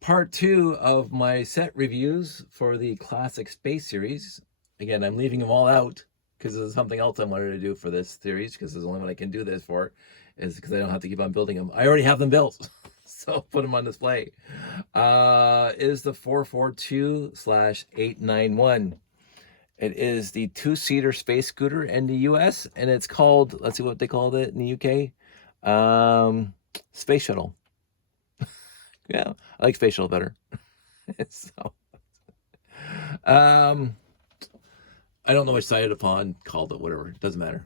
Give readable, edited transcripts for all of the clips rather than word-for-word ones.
part two of my set reviews for the Classic Space series. Again, I'm leaving them all out because there's something else I wanted to do for this series, because there's only one I can do this for, is because I don't have to keep on building them. I already have them built, so put them on display. Is the 442/891. It is the two-seater space scooter in the US, and it's called, let's see what they called it in the UK, Space Shuttle. Yeah, I like Space Shuttle better. So, um, I don't know which side of the pond called it, whatever, it doesn't matter.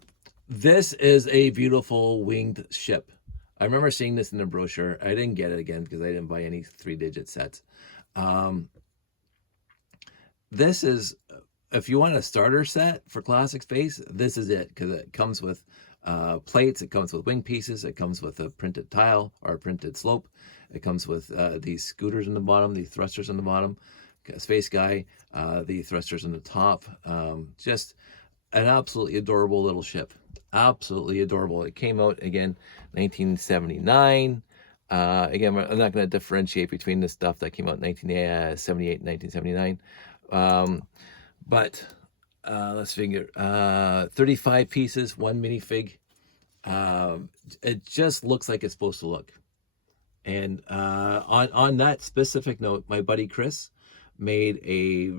This is a beautiful winged ship. I remember seeing this in the brochure. I didn't get it again because I didn't buy any 3-digit sets. This is, if you want a starter set for Classic Space, this is it, because it comes with plates, it comes with wing pieces, it comes with a printed tile or a printed slope, it comes with these scooters in the bottom, these thrusters on the bottom, space guy, the thrusters on the top. Just an absolutely adorable little ship. Absolutely adorable. It came out again 1979. Again, I'm not going to differentiate between the stuff that came out in 1978 and 1979. But let's figure 35 pieces, one minifig. It just looks like it's supposed to look. And on that specific note, my buddy Chris made a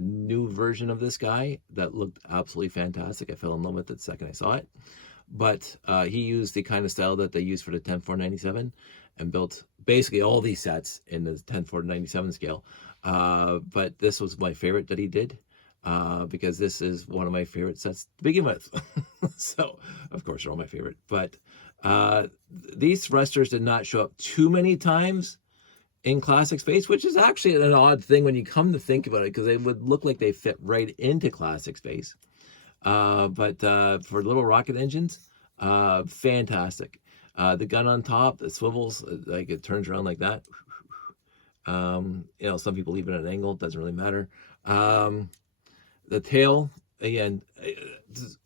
new version of this guy that looked absolutely fantastic. I fell in love with it the second I saw it. But he used the kind of style that they use for the 10-4-97 and built basically all these sets in the 10-4-97 scale. But this was my favorite that he did, because this is one of my favorite sets to begin with. So, of course, they're all my favorite. But these thrusters did not show up too many times in Classic Space, which is actually an odd thing when you come to think about it, because they would look like they fit right into Classic Space. But for little rocket engines, fantastic. The gun on top, the swivels, like it turns around like that. Some people leave it at an angle, it doesn't really matter. The tail, again,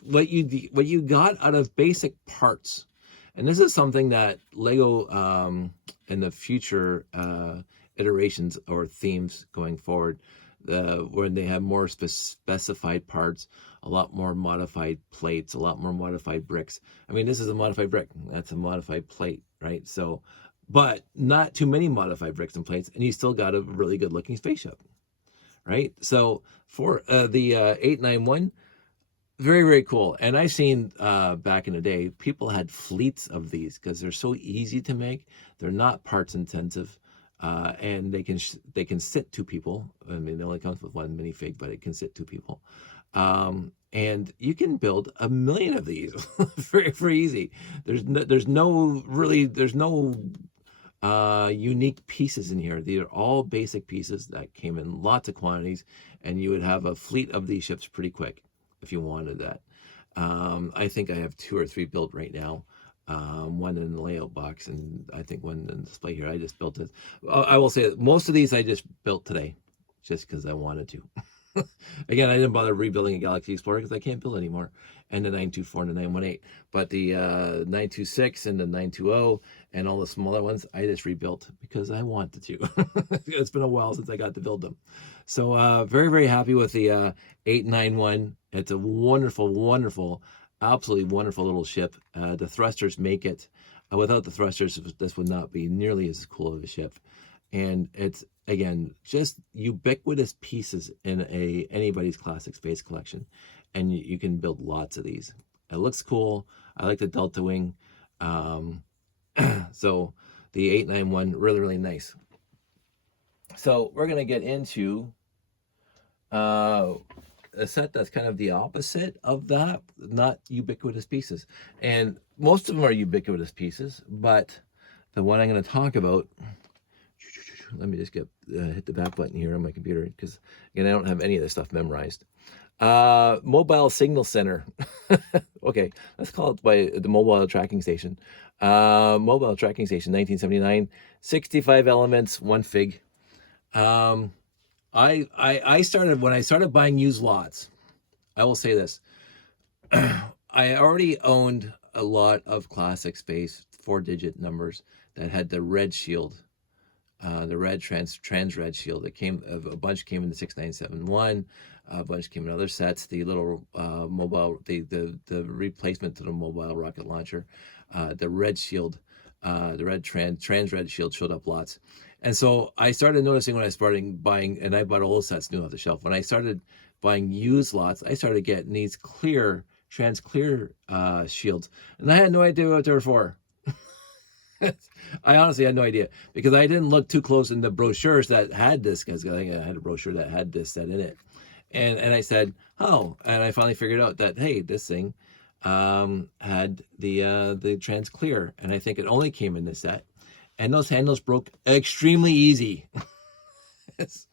what you got out of basic parts. And this is something that Lego in the future iterations or themes going forward, when they have more specified parts, a lot more modified plates, a lot more modified bricks. I mean, this is a modified brick, that's a modified plate, right? So, but not too many modified bricks and plates, and you still got a really good looking spaceship, right? So for the 891, very, very cool. And I've seen back in the day, people had fleets of these because they're so easy to make. They're not parts intensive, and they can sit two people. I mean, it only comes with one minifig, but it can sit two people. And you can build 1 million of these very, very easy. There's no unique pieces in here. These are all basic pieces that came in lots of quantities, and you would have a fleet of these ships pretty quick if you wanted that. I think I have 2 or 3 built right now. One in the layout box, and I think one in display here. I just built it. I will say that most of these I just built today, just because I wanted to. Again, I didn't bother rebuilding a Galaxy Explorer because I can't build anymore, and the 924 and the 918. But the 926 and the 920 and all the smaller ones, I just rebuilt because I wanted to. It's been a while since I got to build them. So very, very happy with the 891. It's a wonderful, wonderful, absolutely wonderful little ship. The thrusters make it. Without the thrusters, this would not be nearly as cool of a ship. And it's, again, just ubiquitous pieces in anybody's Classic Space collection, and you can build lots of these. It looks cool. I like the Delta Wing. So the 891, really, really nice. So we're gonna get into a set that's kind of the opposite of that, not ubiquitous pieces. And most of them are ubiquitous pieces, but the one I'm going to talk about, let me just hit the back button here on my computer, because again, I don't have any of this stuff memorized. Mobile Signal Center. Okay, let's call it by the Mobile Tracking Station. Mobile Tracking Station, 1979, 65 elements, 1 fig. I started, when I started buying used lots, I will say this. I already owned a lot of Classic Space 4-digit numbers that had the red shield the red trans red shield. It came, a bunch came in the 6971, a bunch came in other sets. The little mobile, the replacement to the mobile rocket launcher, the red shield, the red trans red shield showed up lots. And so I started noticing when I started buying, and I bought all those sets new off the shelf. When I started buying used lots, I started getting these clear, trans clear shields, and I had no idea what they were for. I honestly had no idea, because I didn't look too close in the brochures that had this, because I think I had a brochure that had this set in it. And I said, oh, and I finally figured out that, hey, this thing had the trans clear, and I think it only came in this set. And those handles broke extremely easy. It's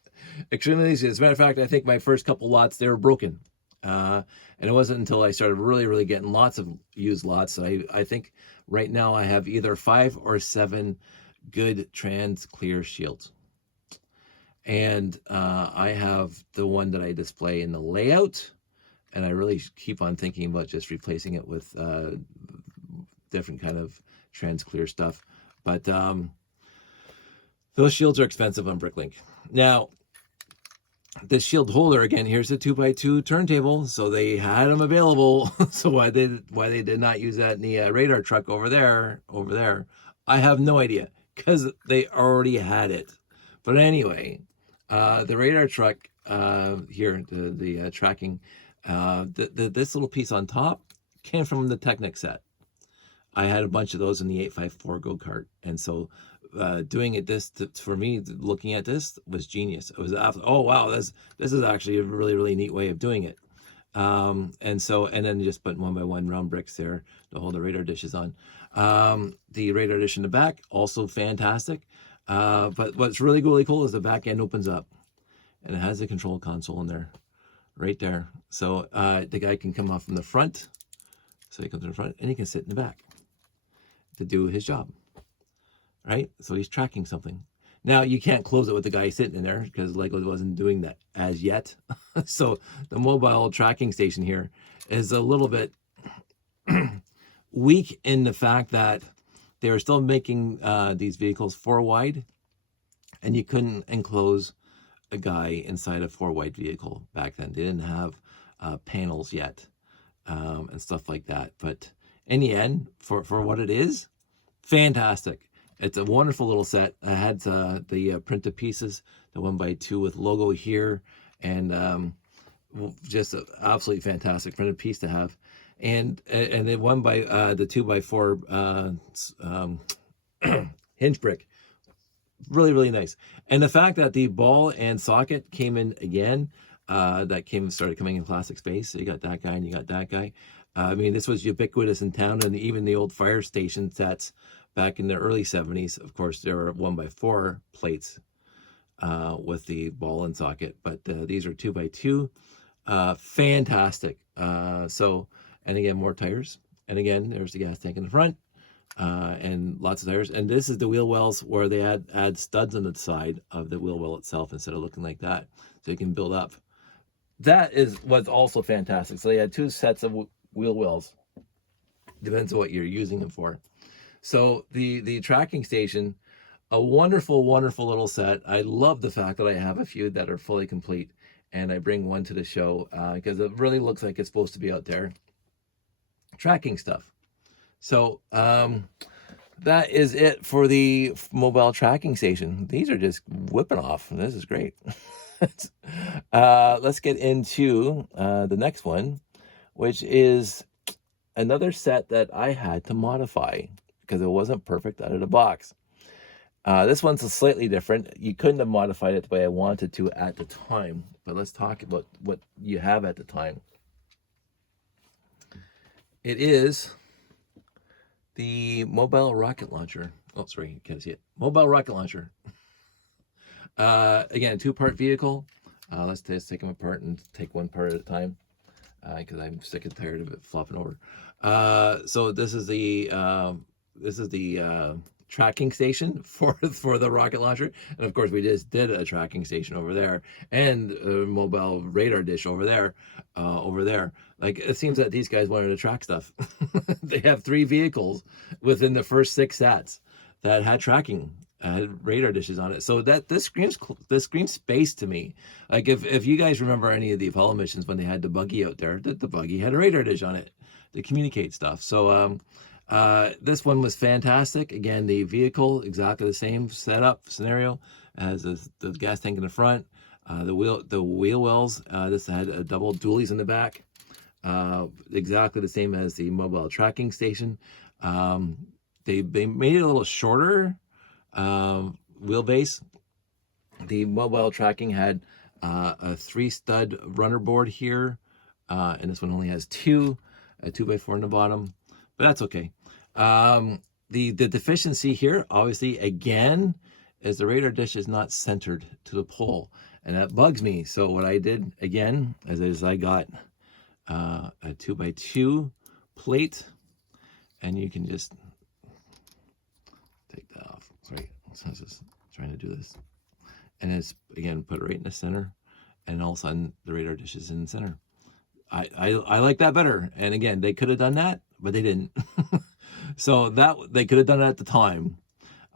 extremely easy. As a matter of fact, I think my first couple lots, they were broken. And it wasn't until I started really getting lots of used lots. I think right now I have either 5 or 7 good trans clear shields. And I have the one that I display in the layout, and I really keep on thinking about just replacing it with different kind of trans clear stuff. But those shields are expensive on Bricklink. Now, the shield holder, again, here's the 2x2 turntable, so they had them available. So why they did not use that in the radar truck over there, I have no idea, because they already had it. But anyway, the radar truck here, the tracking, this little piece on top came from the Technic set. I had a bunch of those in the 854 go-kart, and so doing it for me, looking at this was genius. It was, oh wow, this is actually a really neat way of doing it. And then just putting 1x1 round bricks there to hold the radar dishes on. The radar dish in the back, also fantastic. But what's really cool is the back end opens up, and it has a control console in there, right there. So the guy can come off from the front, so he comes in the front, and he can sit in the back to do his job, right? So he's tracking something. Now, you can't close it with the guy sitting in there, because Lego wasn't doing that as yet. So the mobile tracking station here is a little bit weak in the fact that they were still making these vehicles 4-wide, and you couldn't enclose a guy inside a 4-wide vehicle back then. They didn't have panels yet and stuff like that. But in the end, for what it is, fantastic. It's a wonderful little set. I had the printed pieces, the 1x2 with logo here, and just an absolutely fantastic printed piece to have. And the 2x4 hinge brick, really nice. And the fact that the ball and socket came in again, started coming in plastic space. So you got that guy and you got that guy. I mean, this was ubiquitous in town, and even the old fire station sets back in the early 70s. Of course, there were 1x4 plates with the ball and socket, but these are 2x2. Fantastic. And again, more tires. And again, there's the gas tank in the front, and lots of tires. And this is the wheel wells where they add studs on the side of the wheel well itself instead of looking like that, so you can build up. That is what's also fantastic. So they had 2 sets of wheel wells. Depends on what you're using them for. So the tracking station, a wonderful little set. I love the fact that I have a few that are fully complete, and I bring one to the show because it really looks like it's supposed to be out there tracking stuff. So that is it for the mobile tracking station. These are just whipping off. This is great. Let's get into the next one, which is another set that I had to modify because it wasn't perfect out of the box. This one's a slightly different. You couldn't have modified it the way I wanted to at the time, but let's talk about what you have at the time. It is the mobile rocket launcher. Oh, sorry, you can't see it. Mobile rocket launcher. Again, a 2-part vehicle. Let's take them apart and take one part at a time because I'm sick and tired of it flopping over. So this is the tracking station for the rocket launcher, and of course we just did a tracking station over there and a mobile radar dish over there. Like, it seems that these guys wanted to track stuff. They have 3 vehicles within the first 6 sets that had tracking had radar dishes on it. So that this screams space to me. Like if you guys remember any of the Apollo missions when they had the buggy out there, the buggy had a radar dish on it to communicate stuff. So this one was fantastic. Again, the vehicle exactly the same setup scenario as the gas tank in the front. The wheel wells. This had double dualies in the back. Exactly the same as the mobile tracking station. They made it a little shorter wheelbase. The mobile tracking had a 3-stud runner board here, and this one only has 2, a 2x4 in the bottom, but that's okay. The deficiency here, obviously, again, is the radar dish is not centered to the pole, and that bugs me. So what I did again is I got a 2x2 plate, and you can just take that off. Sorry, I was just trying to do this, and it's again put it right in the center, and all of a sudden the radar dish is in the center. I like that better. And again, they could have done that, but they didn't. So that they could have done it at the time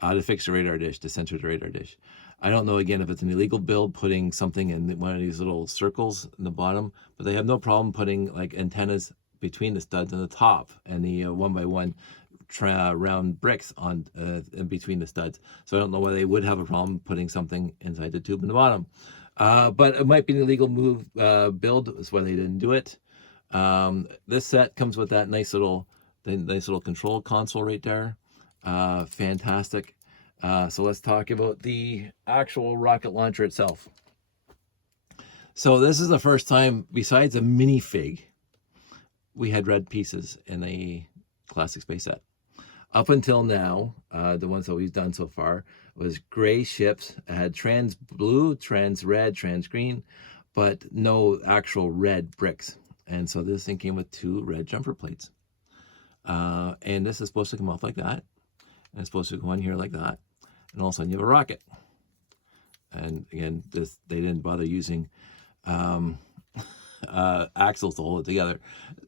to fix the radar dish, to center the radar dish. I don't know, again, if it's an illegal build putting something in one of these little circles in the bottom, but they have no problem putting like antennas between the studs and the top and the 1x1 round bricks on in between the studs. So I don't know why they would have a problem putting something inside the tube in the bottom. But it might be an illegal move build. That's why they didn't do it. This set comes with that nice little control console right there. Fantastic. So let's talk about the actual rocket launcher itself. So this is the first time, besides a minifig, we had red pieces in a classic space set. Up until now, the ones that we've done so far was gray ships. It had trans blue, trans red, trans green, but no actual red bricks. And so this thing came with 2 red jumper plates. And this is supposed to come off like that. And it's supposed to go on here like that. And all of a sudden you have a rocket. And again, they didn't bother using axles to hold it together.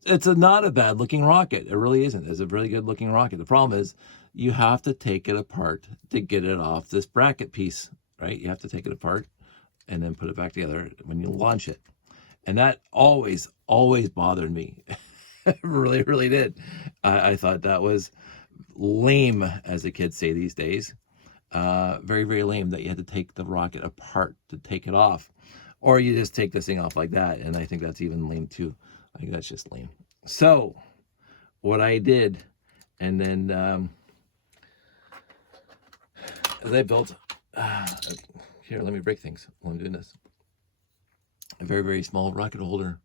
It's not a bad looking rocket. It really isn't. It's a really good looking rocket. The problem is you have to take it apart to get it off this bracket piece, right? You have to take it apart and then put it back together when you launch it. And that always bothered me. It really, really did. I thought that was lame, as the kids say these days. Very, very lame that you had to take the rocket apart to take it off. Or you just take this thing off like that, and I think that's even lame too. I think that's just lame. So, what I did, and then as I built, here, let me break things while I'm doing this. A very, very small rocket holder.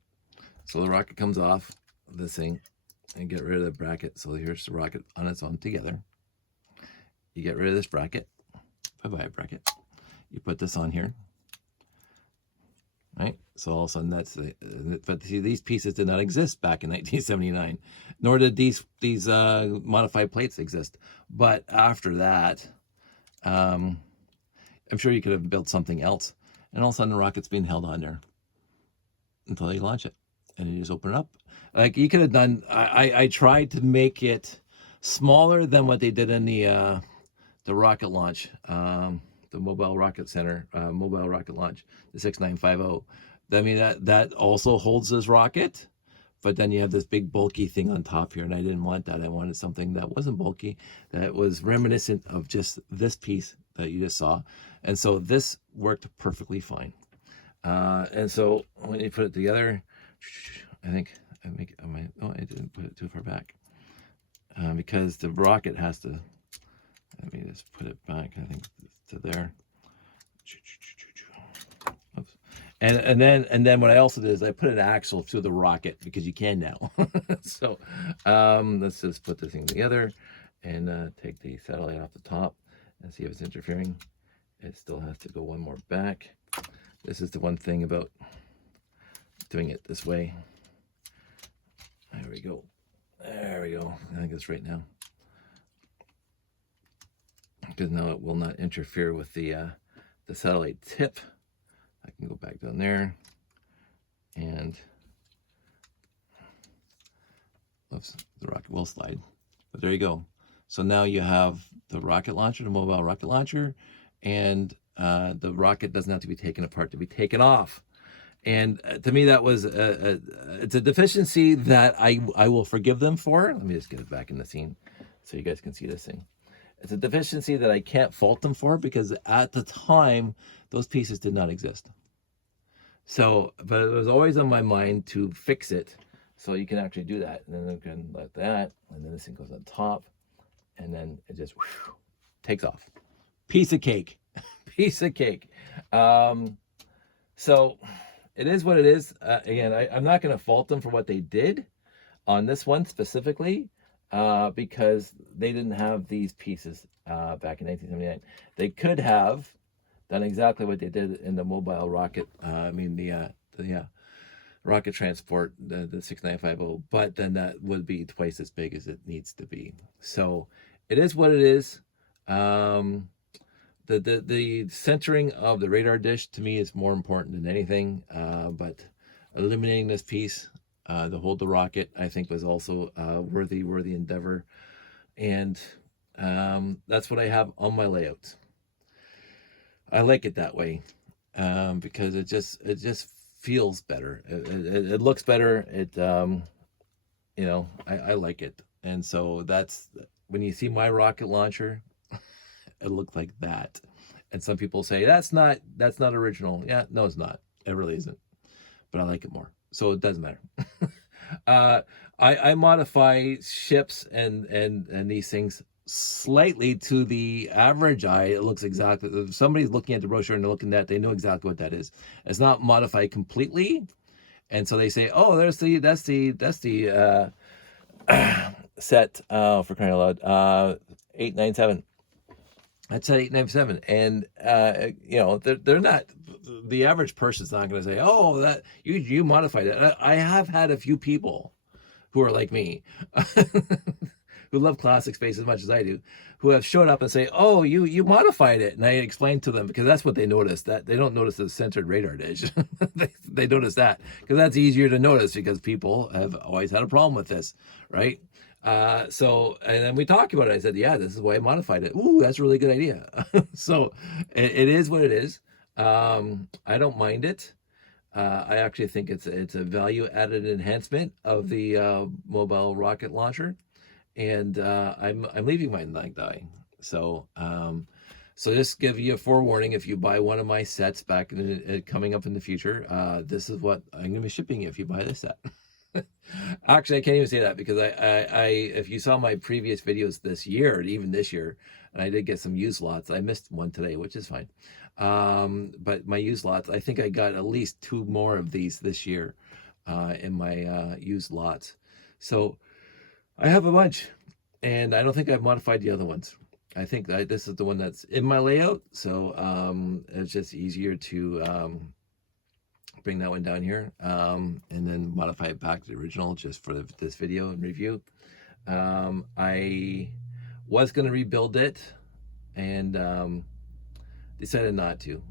So the rocket comes off this thing, and get rid of the bracket. So here's the rocket on its own together. You get rid of this bracket. Bye-bye bracket. You put this on here. Right, so all of a sudden that's but see, these pieces did not exist back in 1979, nor did these modified plates exist. But after that, I'm sure you could have built something else, and all of a sudden the rocket's being held on there until you launch it, and you just open it up. Like you could have done. I tried to make it smaller than what they did in the rocket launch. The Mobile Rocket Center, Mobile Rocket Launch, the 6950. I mean, that also holds this rocket, but then you have this big bulky thing on top here, and I didn't want that. I wanted something that wasn't bulky, that was reminiscent of just this piece that you just saw. And so this worked perfectly fine. And so when you put it together, I think I didn't put it too far back because the rocket has to, let me just put it back, I think, to there. Oops. And then what I also did is I put an axle through the rocket because you can now. So let's just put this thing together and take the satellite off the top and see if it's interfering. It still has to go one more back. This is the one thing about doing it this way. There we go. There we go. I think it's right now. Because now it will not interfere with the satellite tip. I can go back down there and oops, the rocket will slide. But there you go. So now you have the rocket launcher, the mobile rocket launcher, and the rocket doesn't have to be taken apart to be taken off. And to me, that was it's a deficiency that I will forgive them for. Let me just get it back in the scene so you guys can see this thing. It's a deficiency that I can't fault them for, because at the time, those pieces did not exist. So, but it was always on my mind to fix it. So you can actually do that. And then you can let that, and then this thing goes on top, and then it just whew, takes off. Piece of cake. Piece of cake. So it is what it is. Again, I'm not going to fault them for what they did on this one specifically, because they didn't have these pieces back in 1979. They could have done exactly what they did in the mobile rocket. The rocket transport, the 6950, but then that would be twice as big as it needs to be. So it is what it is. The centering of the radar dish to me is more important than anything, but eliminating this piece to hold the rocket, I think, was also a worthy endeavor. And that's what I have on my layout. I like it that way, because it just feels better. It looks better. I like it. And so that's when you see my rocket launcher, it looked like that. And some people say that's not original. Yeah, no, it's not. It really isn't. But I like it more, so it doesn't matter. I modify ships and these things slightly to the average eye. It looks exactly. If somebody's looking at the brochure and they're looking at that, they know exactly what that is. It's not modified completely, and so they say, "Oh, that's the set for crying out loud, 897." That's at 897, and they're not. The average person's not going to say, "Oh, that you modified it." I have had a few people who are like me, who love classic space as much as I do, who have showed up and say, "Oh, you modified it," and I explained to them, because that's what they notice. That they don't notice the centered radar dish. they notice that because that's easier to notice, because people have always had a problem with this, right? And then we talked about it. I said, yeah, this is why I modified it. Ooh, that's a really good idea. So it is what it is. I don't mind it. I actually think it's a value added enhancement of the mobile rocket launcher, and I'm leaving mine like that. So just give you a forewarning: if you buy one of my sets back coming up in the future, this is what I'm going to be shipping you if you buy this set. Actually, I can't even say that, because I if you saw my previous videos this year, even this year, and I did get some used lots. I missed one today, which is fine. But my used lots, I think I got at least 2 more of these this year in my used lots. So I have a bunch, and I don't think I've modified the other ones. I think that this is the one that's in my layout, so it's just easier to bring that one down here, and then modify it back to the original just for this video and review. I was going to rebuild it, and decided not to,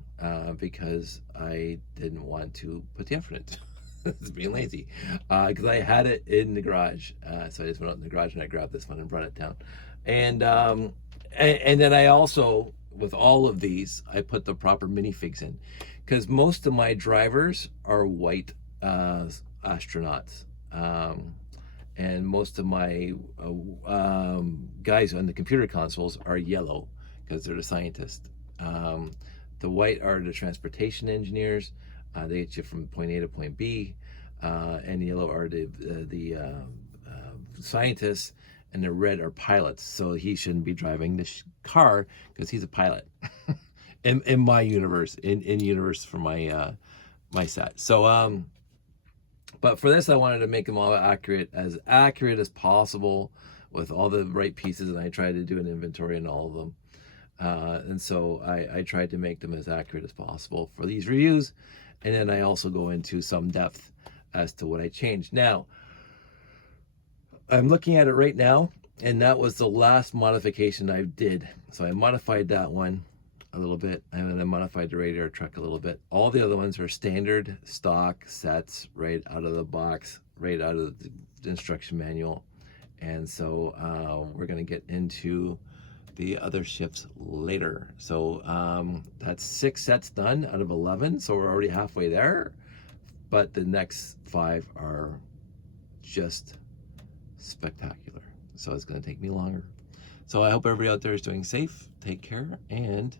because I didn't want to put the effort in it. It's being lazy, because I had it in the garage, so I just went out in the garage and I grabbed this one and brought it down. And then I also, with all of these, I put the proper minifigs in, because most of my drivers are white astronauts, and most of my guys on the computer consoles are yellow, because they're the scientists. The white are the transportation engineers. They get you from point A to point B, and the yellow are the scientists, and the red are pilots. So he shouldn't be driving this car, because he's a pilot. in my universe, in universe for my my set. So but for this, I wanted to make them all accurate as possible, with all the right pieces, and I tried to do an inventory on all of them. And so I tried to make them as accurate as possible for these reviews, and then I also go into some depth as to what I changed. Now, I'm looking at it right now, and that was the last modification I did. So I modified that one a little bit, and then I modified the radar truck a little bit. All the other ones are standard stock sets, right out of the box, right out of the instruction manual. And so we're going to get into the other shifts later. So that's 6 sets done out of 11. So we're already halfway there. But the next 5 are just spectacular. So it's going to take me longer. So I hope everybody out there is doing safe. Take care, and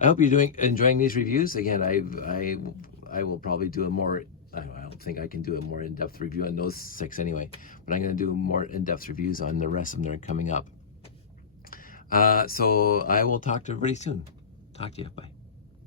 I hope you're enjoying these reviews. Again, I will probably do a more. I don't think I can do a more in-depth review on those 6 anyway, but I'm going to do more in-depth reviews on the rest of them that are coming up. So I will talk to everybody soon. Talk to you. Bye.